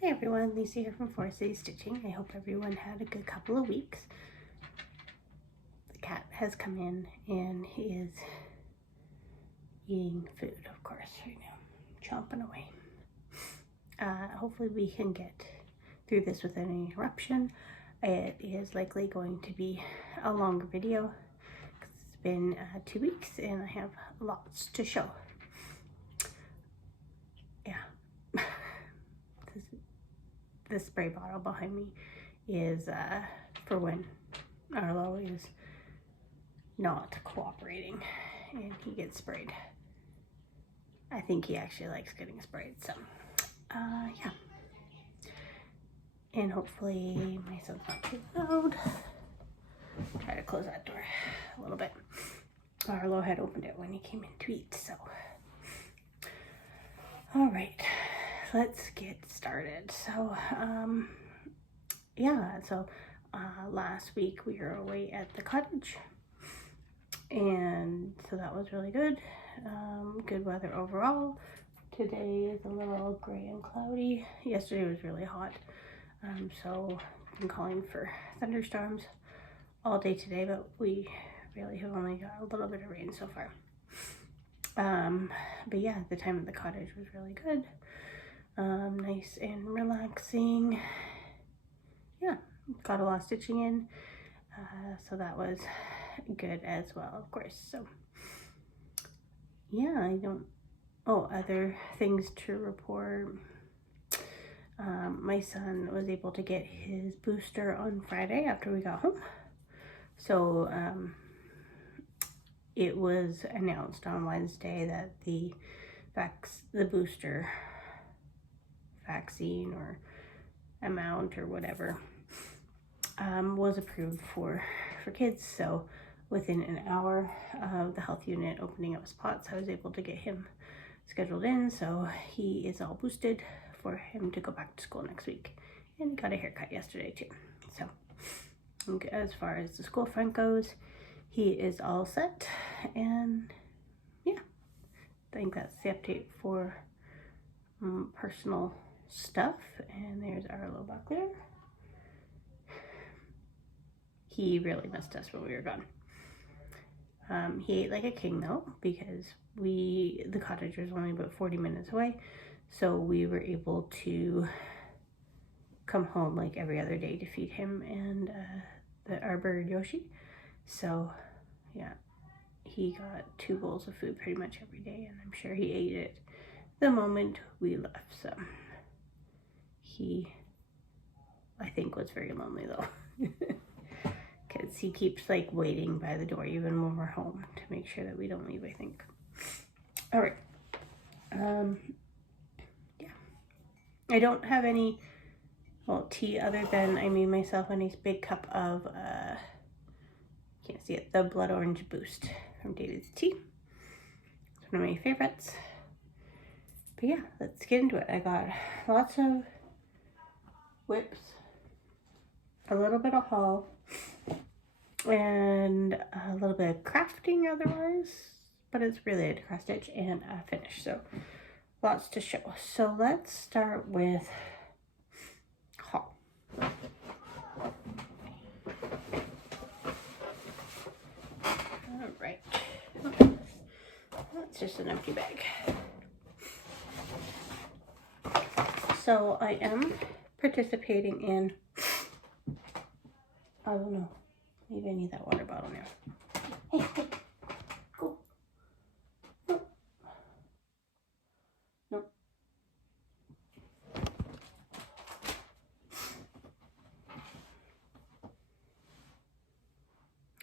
Hi everyone, Lisa here from Flosstube Stitching. I hope everyone had a good couple of weeks. The cat has come in and he is eating food, of course, right now, chomping away. Hopefully we can get through this without any interruption. It is likely going to be a longer video because it's been 2 weeks and I have lots to show. Yeah. This spray bottle behind me is for when Arlo is not cooperating and he gets sprayed. I think he actually likes getting sprayed, so yeah. And hopefully my son's not too loud. Try to close that door a little bit. Arlo had opened it when he came in to eat, so. All right, let's get started. So, yeah, so last week we were away at the cottage, and so that was really good. Good weather overall. Today is a little gray and cloudy. Yesterday was really hot, so I've been calling for thunderstorms all day today, but we really have only got a little bit of rain so far. But yeah, the time at the cottage was really good. Nice and relaxing. Yeah, got a lot of stitching in, so that was good as well, of course. So yeah, other things to report. My son was able to get his booster on Friday after we got home. So it was announced on Wednesday that the booster vaccine or amount or whatever was approved for kids. So within an hour of the health unit opening up spots, I was able to get him scheduled in, so he is all boosted for him to go back to school next week. And he got a haircut yesterday too. So as far as the school front goes, he is all set. And yeah, I think that's the update for personal stuff. And there's Arlo back there. He really missed us when we were gone. He ate like a king though, because the cottage was only about 40 minutes away, so we were able to come home like every other day to feed him and our bird Yoshi. So yeah, he got 2 bowls of food pretty much every day, and I'm sure he ate it the moment we left. So he, I think, was very lonely though. Because he keeps like waiting by the door even when we're home to make sure that we don't leave, I think. All right. Yeah. I don't have any, tea other than I made myself a nice big cup of, can't see it, the Blood Orange Boost from David's Tea. It's one of my favorites. But yeah, let's get into it. I got lots of whips, a little bit of haul, and a little bit of crafting otherwise, but it's related to cross stitch and finish, so lots to show. So let's start with haul. All right, that's just an empty bag. So I am participating in, I don't know, maybe I need that water bottle now. Hey, go. No. Nope.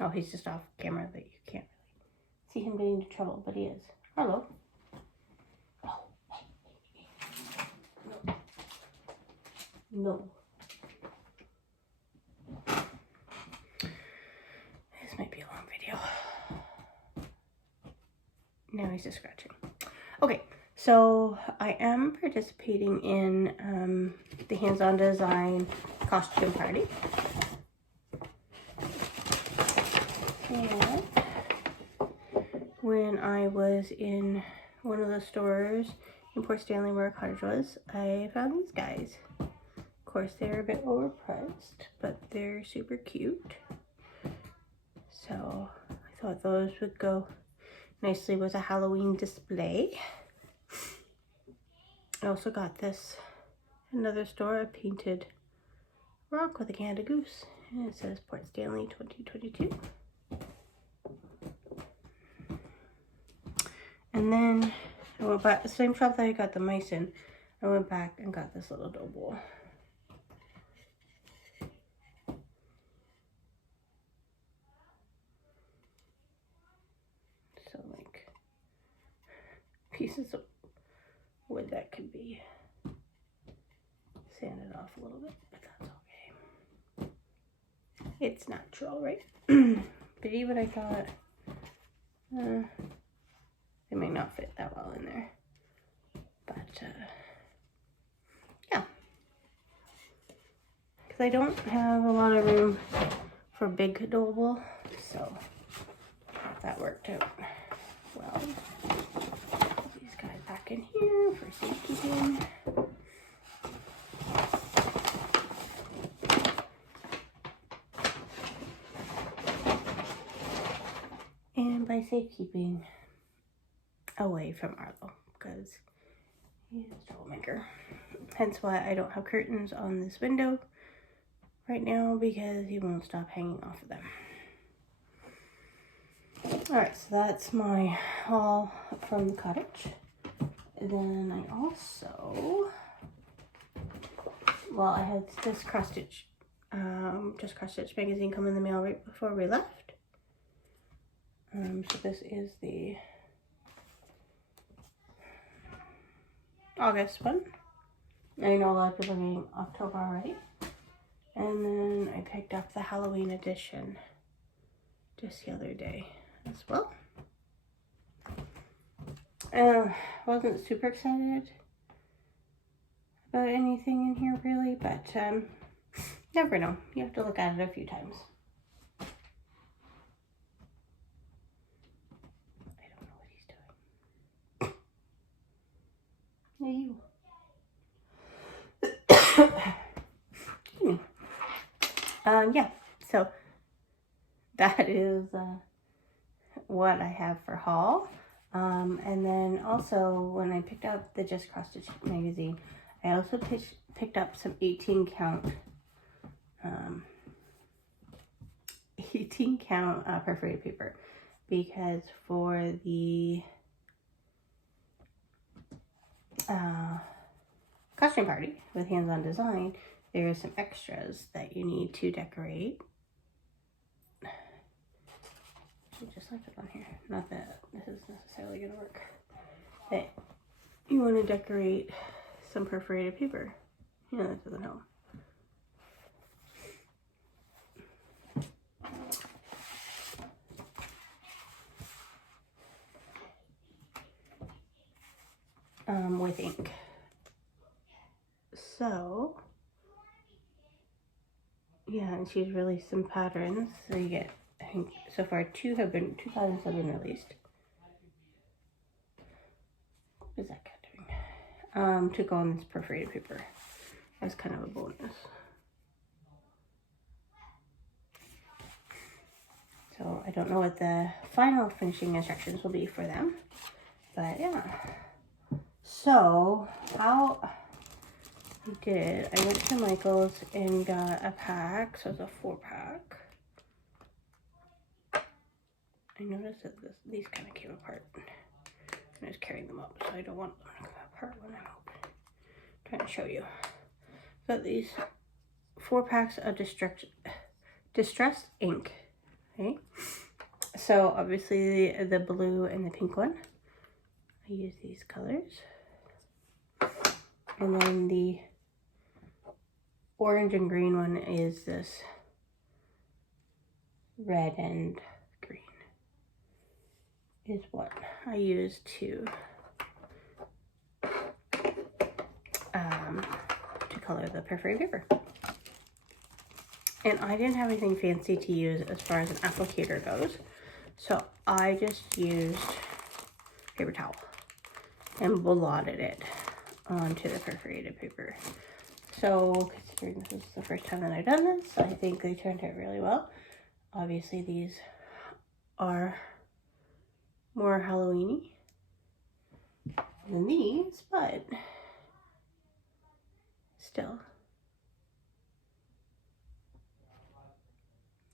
Oh, he's just off camera, but you can't really see him getting into trouble, but he is. Hello. Oh, hey. No. This might be a long video. Now he's just scratching. Okay, so I am participating in the hands-on design costume party. And when I was in one of the stores in Port Stanley where our cottage was, I found these guys. Of course, they're a bit overpriced, but they're super cute. So I thought those would go nicely with a Halloween display. I also got this another store, a painted rock with a Canada Goose, and it says Port Stanley 2022. And then I went back, the same shop that I got the mice in, I went back and got this little dough bowl. So like pieces of wood that could be sanded off a little bit, but that's okay. It's natural, right? But even I thought, they may not fit that well in there. But, yeah. Because I don't have a lot of room for big dough bowl, so that worked out well. Put these guys back in here for safekeeping. And by safekeeping, away from Arlo, because he's a troublemaker. Hence why I don't have curtains on this window right now, because he won't stop hanging off of them. Alright, so that's my haul from the cottage. And then I also, well, I had this cross-stitch, just cross-stitch magazine come in the mail right before we left. So this is the August one. I know a lot of people are getting October already. And then I picked up the Halloween edition just the other day as well. Wasn't super excited about anything in here really, but never know. You have to look at it a few times. I don't know what he's doing. Yeah, you. Yeah, so that is what I have for haul. And then also when I picked up the Just Cross Stitch magazine, I also picked up some 18 count perforated paper, because for the costume party with hands-on design, there are some extras that you need to decorate. I just left it on here. Not that this is necessarily going to work. But you want to decorate some perforated paper. Yeah, that doesn't help. With ink. So, yeah, and she's released some patterns. So you get, I think so far two patterns have been released. What is that cat doing? To go on this perforated paper as kind of a bonus. So I don't know what the final finishing instructions will be for them, but yeah. So how I did, I went to Michael's and got a pack, so it's a 4-pack. I noticed that these kind of came apart. I was carrying them up, so I don't want them to come apart when I'm open. I'm trying to show you. Got these 4 packs of distressed ink. Okay, so obviously the blue and the pink one, I use these colors, and then the orange and green one is this red and green is what I use to color the perforated paper. And I didn't have anything fancy to use as far as an applicator goes, so I just used paper towel. and blotted it onto the perforated paper. So considering this is the first time that I've done this, I think they turned out really well. Obviously these are more Halloween-y than these, but still.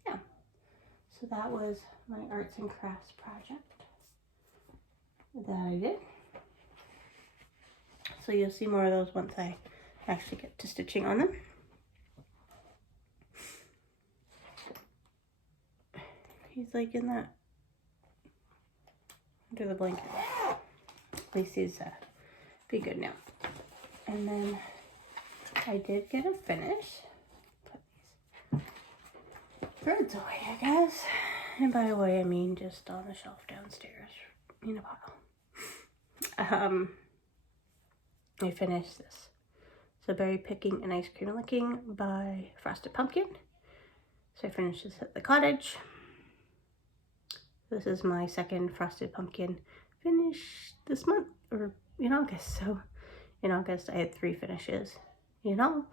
Yeah. So that was my arts and crafts project that I did. So you'll see more of those once I actually get to stitching on them. He's like in that, under the blanket. At least he's be good now. And then I did get a finish. Put these birds away, I guess. And by away, I mean just on the shelf downstairs in a pile. I finished this. So berry picking and ice cream licking by Frosted Pumpkin. So I finished this at the cottage. This is my second Frosted Pumpkin finish this month, or in August. So in August I had 3 finishes in all.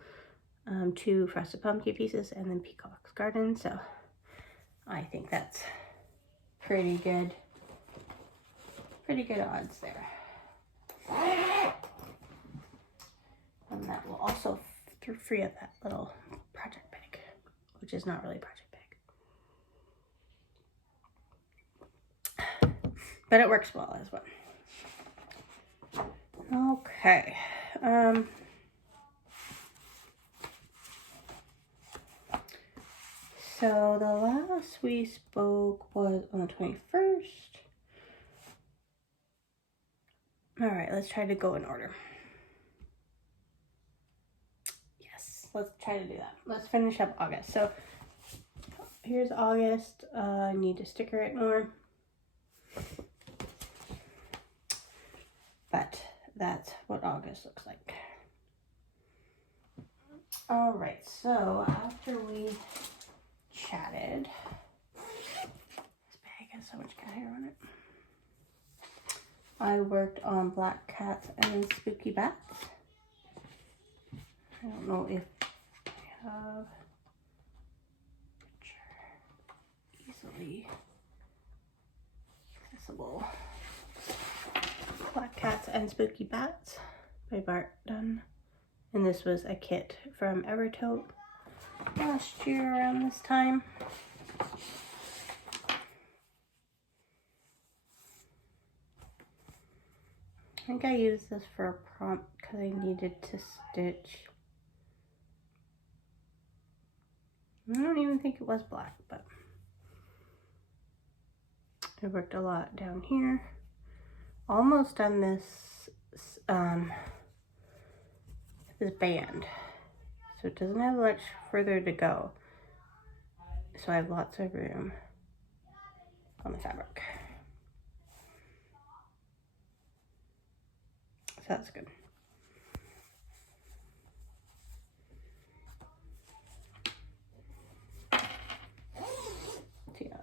2 Frosted Pumpkin pieces and then Peacock's Garden. So I think that's pretty good odds there. And that will also free up that little project bag, which is not really a project bag. But it works well as well. Okay. So the last we spoke was on the 21st. All right, let's try to go in order. Yes, let's try to do that. Let's finish up August. So here's August. I need to sticker it more. But that's what August looks like. All right, so after we chatted, this bag has so much cat hair on it. I worked on black cats and spooky bats. I don't know if I have a picture easily accessible. Black Cats and Spooky Bats by Bart Dunn. And this was a kit from Evertote last year around this time. I think I used this for a prompt because I needed to stitch. I don't even think it was black, but I worked a lot down here. Almost done this this band, so it doesn't have much further to go, so I have lots of room on the fabric, so that's good. So yeah,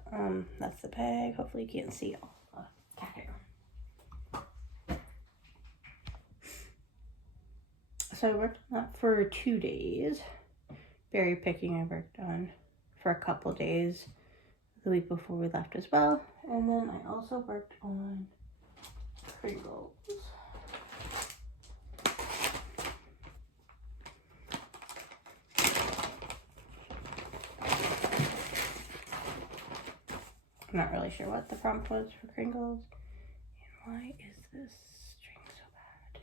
that's the bag. Hopefully you can't see all the cat hair. So I worked on that for 2 days. Berry picking I worked on for a couple days the week before we left as well. And then I also worked on Pringles. I'm not really sure what the prompt was for Pringles. And why is this string so bad?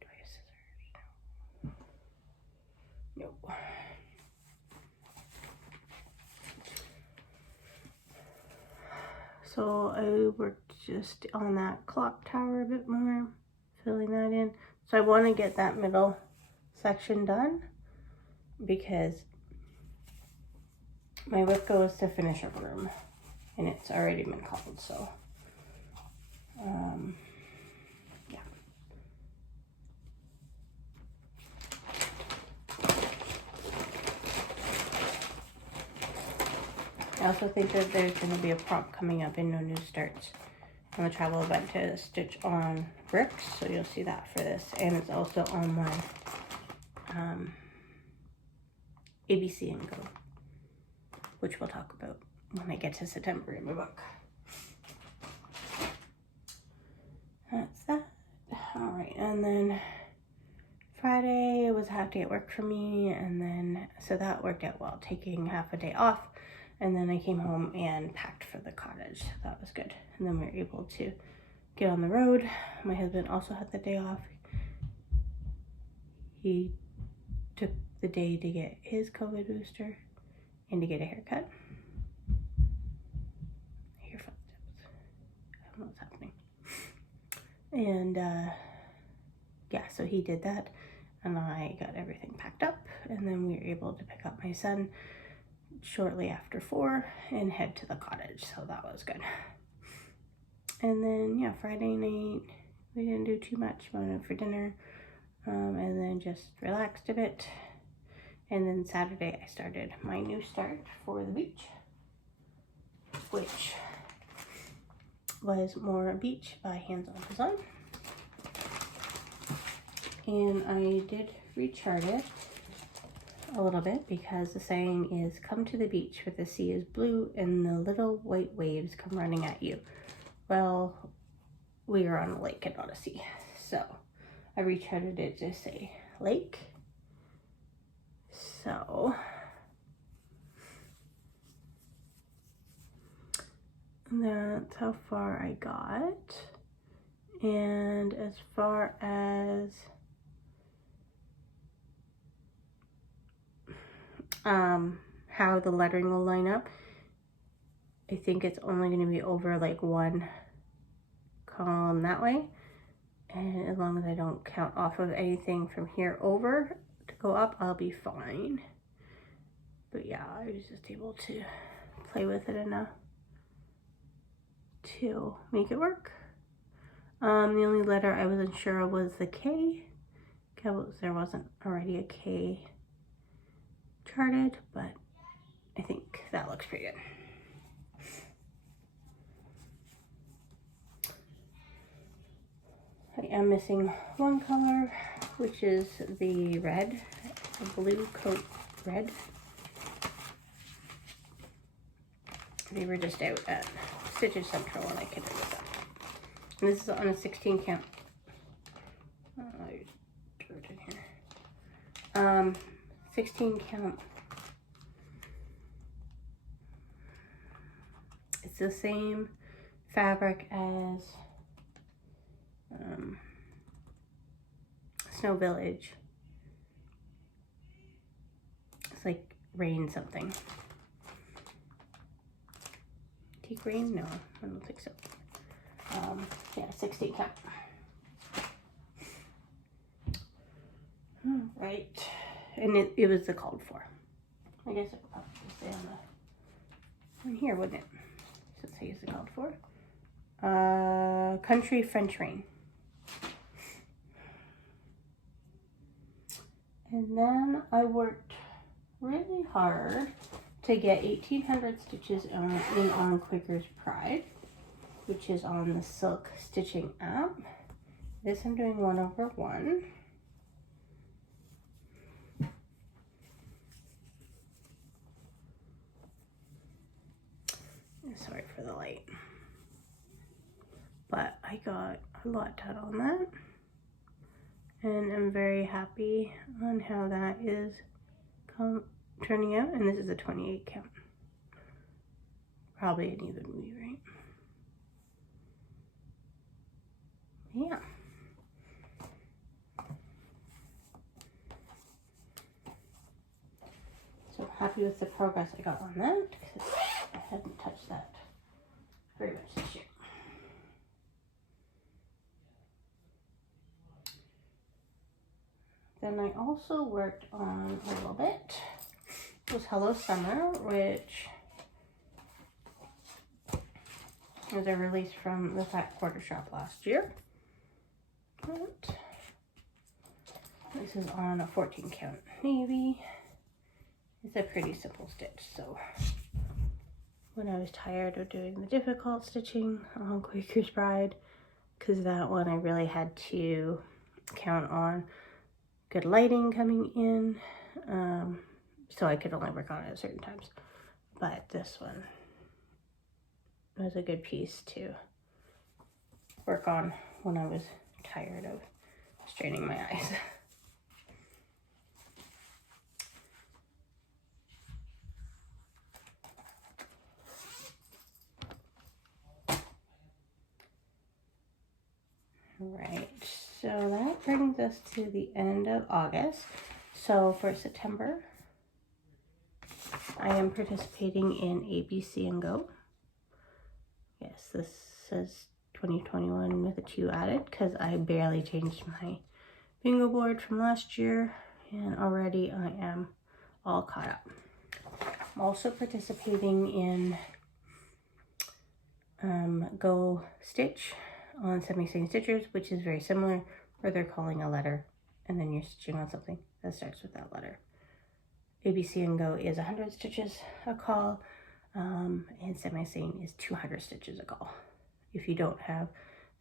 Do I have scissors? No. Nope. So I worked just on that clock tower a bit more, filling that in. So I want to get that middle section done because my whip goes to finish a room and it's already been called, so yeah. I also think that there's going to be a prompt coming up in No New Starts on the travel event to stitch on bricks, so you'll see that for this. And it's also on my ABC and Go, which we'll talk about when I get to September in my book. That's that. All right, and then Friday was a half day at work for me, and then so that worked out well, taking half a day off. And then I came home and packed for the cottage. That was good. And then we were able to get on the road. My husband also had the day off. He took the day to get his COVID booster and to get a haircut. I hear footsteps. I don't know what's happening. And yeah, so he did that. And I got everything packed up. And then we were able to pick up my son shortly after 4 and head to the cottage, so that was good. And then yeah, Friday night we didn't do too much. We went out for dinner and then just relaxed a bit. And then Saturday I started my new start for the beach, which was more beach by hands-on design. And I did rechart it a little bit because the saying is, come to the beach where the sea is blue and the little white waves come running at you. Well, we are on a lake and not a sea, so I recharted it to say lake. So that's how far I got. And as far as how the lettering will line up, I think it's only going to be over like one column that way, and as long as I don't count off of anything from here over to go up, I'll be fine. But yeah, I was just able to play with it enough to make it work. The only letter I wasn't sure of was the K, because there wasn't already a K charted, but I think that looks pretty good. I am missing one color, which is the red, the blue coat red. They were just out at Stitches Central when I could have done that. And this is on a 16 count. I drew it in here. 16 count. It's the same fabric as Snow Village. It's like rain something. Teak rain? No, I don't think so. Yeah, 16 count. Right, and it was the called for. I guess it would probably stay on here, wouldn't it? Since I used the called for. Country French Rain. And then I worked really hard to get 1800 stitches in on Quaker's Pride, which is on the Silk Stitching app. This I'm doing 1/1. Sorry for the light. But I got a lot done on that. And I'm very happy on how that is turning out. And this is a 28 count. Probably an even weave, right? Yeah. So happy with the progress I got on that, because I hadn't touched that very much this year. Then I also worked on a little bit. It was Hello Summer, which was a release from the Fat Quarter Shop last year. But this is on a 14 count navy. It's a pretty simple stitch, so when I was tired of doing the difficult stitching on Quaker's Bride, because that one I really had to count on good lighting coming in, so I could only work on it at certain times. But this one was a good piece to work on when I was tired of straining my eyes. Right, so that brings us to the end of August. So for September, I am participating in ABC and Go. Yes, this says 2021 with a 2 added because I barely changed my bingo board from last year, and already I am all caught up. I'm also participating in Go Stitch on semi-sane stitchers, which is very similar, where they're calling a letter and then you're stitching on something that starts with that letter. ABC and Go is 100 stitches a call, and semi-sane is 200 stitches a call. If you don't have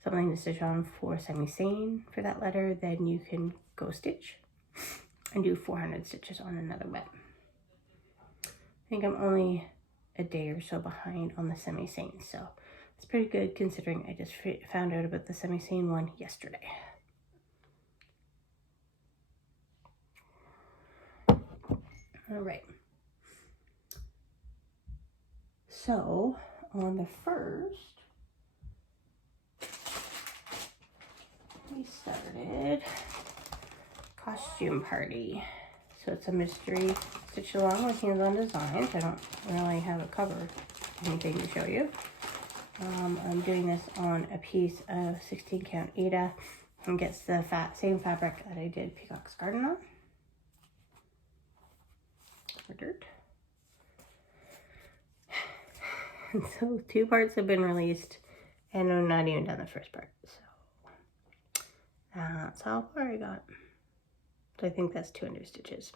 something to stitch on for semi-sane for that letter, then you can go stitch and do 400 stitches on another web. I think I'm only a day or so behind on the semi-sane, so it's pretty good considering I just found out about the semi-sane one yesterday. All right. So on the 1st, we started Costume Party. So it's a mystery stitch along with hands-on designs. I don't really have a cover anything to show you. I'm doing this on a piece of 16 count Aida and gets the same fabric that I did Peacock's Garden on. For dirt. And so 2 parts have been released and I'm not even done the first part. So that's how far I got. So I think that's 200 stitches.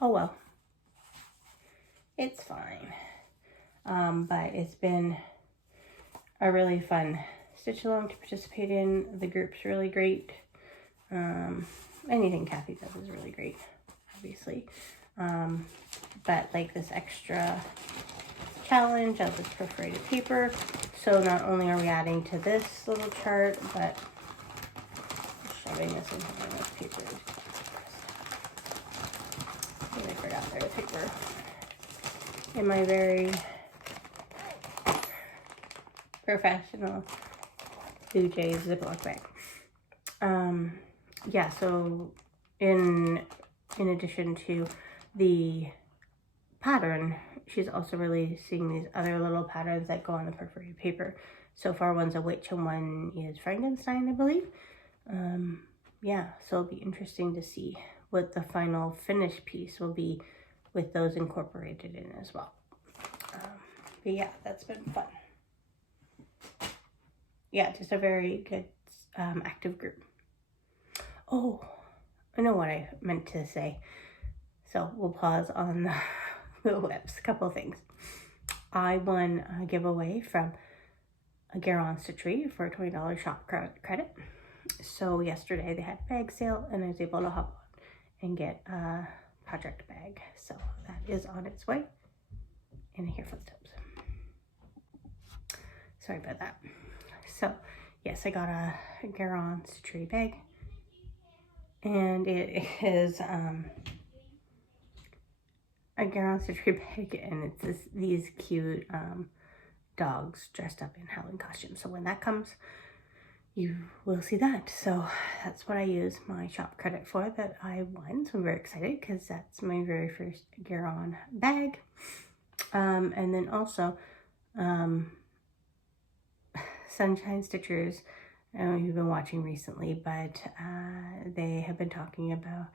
Oh well. It's fine. But it's been a really fun stitch along to participate in. The group's really great. Anything Kathy does is really great, obviously. But like this extra challenge of this perforated paper. So not only are we adding to this little chart, but shoving this into one of those papers. I forgot there was paper in my very professional Blue Jays Ziploc bag. Yeah, so in addition to the pattern, she's also releasing these other little patterns that go on the perforated paper. So far, one's a witch and one is Frankenstein, I believe. Yeah, so it'll be interesting to see what the final finished piece will be with those incorporated in as well. But yeah, that's been fun. Yeah, just a very good active group. Oh, I know what I meant to say. So we'll pause on the whips. A couple of things. I won a giveaway from a Garon Stitchery for a $20 shop credit. So yesterday they had a bag sale and I was able to hop on and get a project bag. So that is on its way. And I hear footsteps. Sorry about that. So yes, I got a Garon Stitchery bag. And it is a Garon Stitchery bag, and it's these cute dogs dressed up in Halloween costumes. So when that comes, you will see that. So that's what I use my shop credit for that I won. So I'm very excited because that's my very first Garon bag. And then also Sunshine Stitchers. I know you've been watching recently, but they have been talking about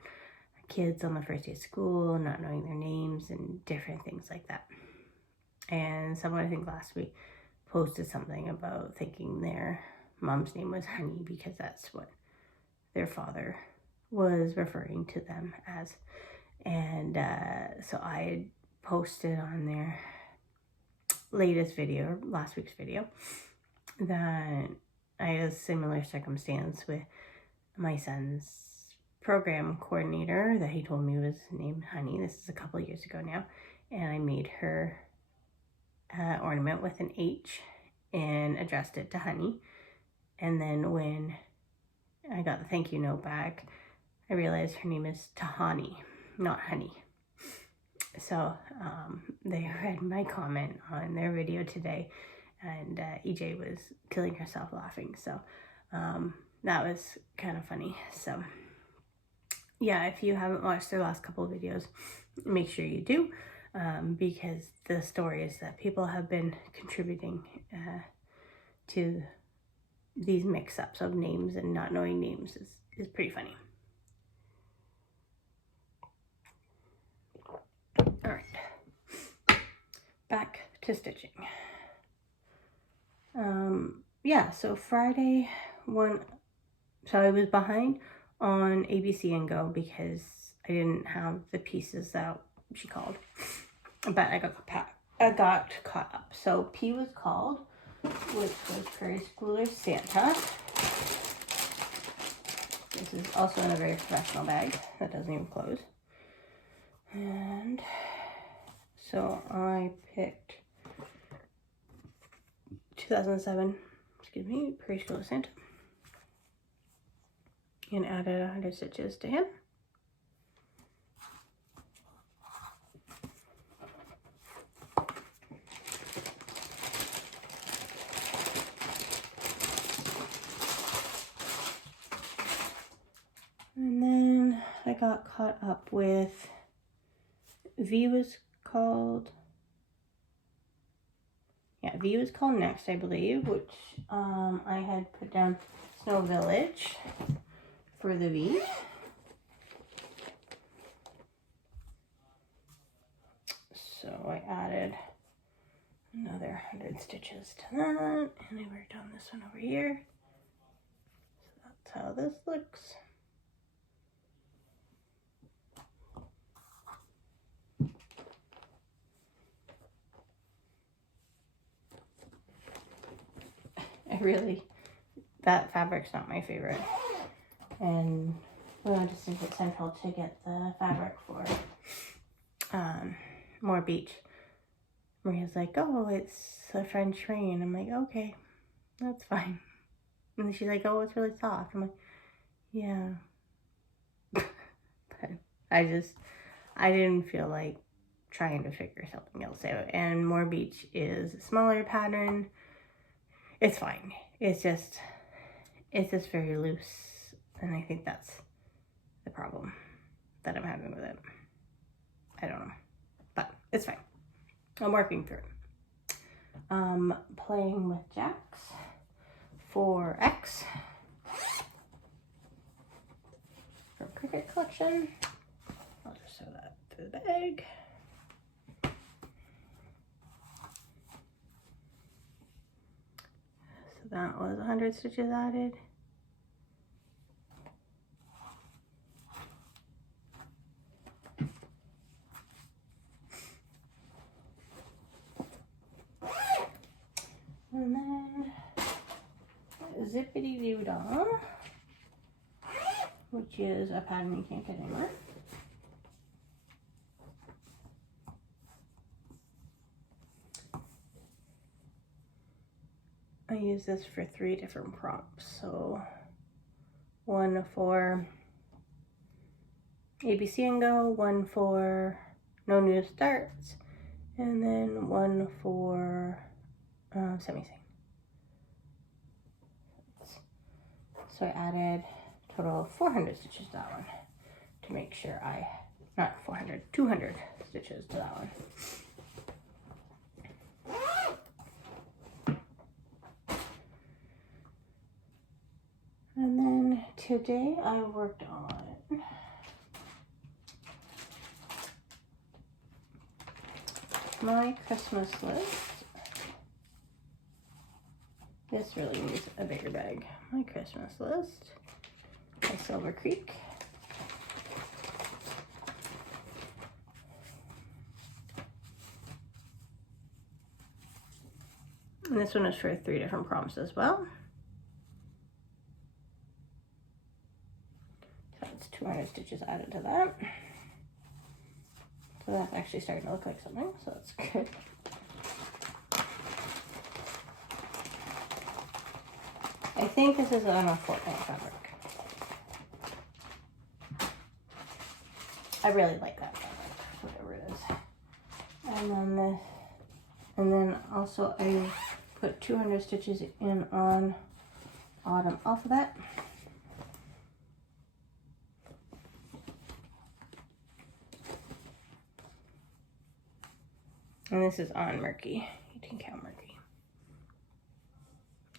kids on the first day of school, not knowing their names and different things like that. And someone, I think last week, posted something about thinking their mom's name was Honey because that's what their father was referring to them as. And so I posted on their latest video, last week's video, that I had a similar circumstance with my son's program coordinator that he told me was named Honey. This is a couple of years ago now. And I made her ornament with an H and addressed it to Honey. And then when I got the thank you note back, I realized her name is Tahani, not Honey. So they read my comment on their video today, and EJ was killing herself laughing. So that was kind of funny. So yeah, if you haven't watched their last couple of videos, make sure you do, because the stories that people have been contributing to these mix-ups of names and not knowing names is pretty funny. All right, back to stitching. Yeah, so Friday so I was behind on ABC and Go because I didn't have the pieces that she called, but I got caught up. So P was called, which was Prairie Schooler Santa. This is also in a very professional bag that doesn't even close. And so I picked 2007, Prairie Schooler Santa, and added 100 stitches to him. And then I got caught up with V was called next, I believe, which I had put down Snow Village for the V. So I added another 100 stitches to that, and I worked on this one over here. So that's how this looks. That fabric's not my favorite. And we went to Simply Central to get the fabric for More Beach. Maria's like, oh, it's a French rain. I'm like, okay, that's fine. And then she's like, oh, it's really soft. I'm like, yeah. But I didn't feel like trying to figure something else out. And More Beach is a smaller pattern. It's fine. It's just very loose, and I think that's the problem that I'm having with it. I don't know, but it's fine. I'm working through it. Playing with Jacks for X from Cricket Collection. I'll just sew that through the bag. So that was 100 stitches added. And then Zippity Doodle, which is a pattern you can't get anywhere. I use this for 3 different prompts. So one for ABC and Go, one for No New Starts, and then one for semi-sing. So I added a total of 400 stitches to that one to make sure not 400, 200 stitches to that one. And then today I worked on my Christmas list. This really needs a bigger bag. My Christmas list by Silver Creek. And this one is for 3 different prompts as well. So it's 200 stitches added to that. So that's actually starting to look like something, so that's good. I think this is on a fortnight fabric. I really like that fabric, whatever it is. And then this, and then also I put 200 stitches in on Autumn Alphabet. And this is on Murky, 18 count Murky.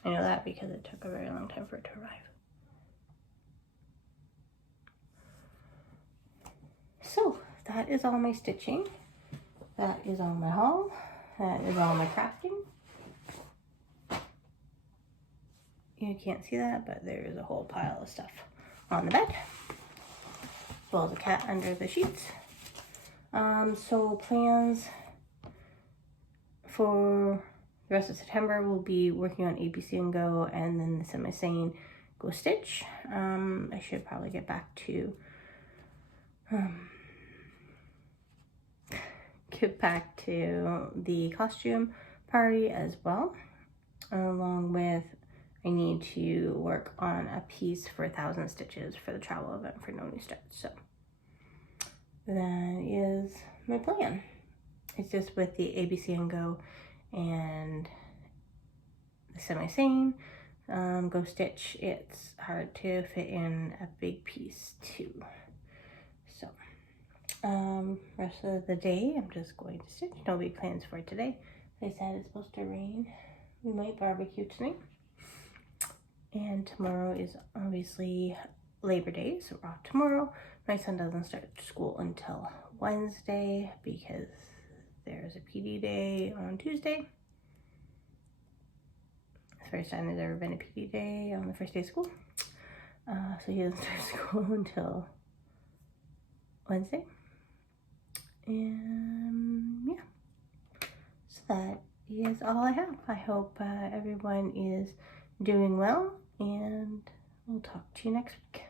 I know that because it took a very long time for it to arrive. So that is all my stitching. That is all my haul. That is all my crafting. You can't see that, but there is a whole pile of stuff on the bed, as well as a cat under the sheets. So plans for the rest of September, we'll be working on ABC and Go, and then the semi-sane Go Stitch. I should probably get back to the costume party as well, along with I need to work on a piece for 1,000 stitches for the travel event for No New Start. So that is my plan. It's just with the ABC and Go and the semi-sane Go Stitch, it's hard to fit in a big piece too. So rest of the day I'm just going to stitch. No big plans for today. Like I said, it's supposed to rain. We might barbecue tonight. And tomorrow is obviously Labor Day, so we're off tomorrow. My son doesn't start school until Wednesday because there's a PD day on Tuesday. It's the first time there's ever been a PD day on the first day of school. So he doesn't start school until Wednesday. And yeah, so that is all I have. I hope everyone is doing well, and we'll talk to you next week.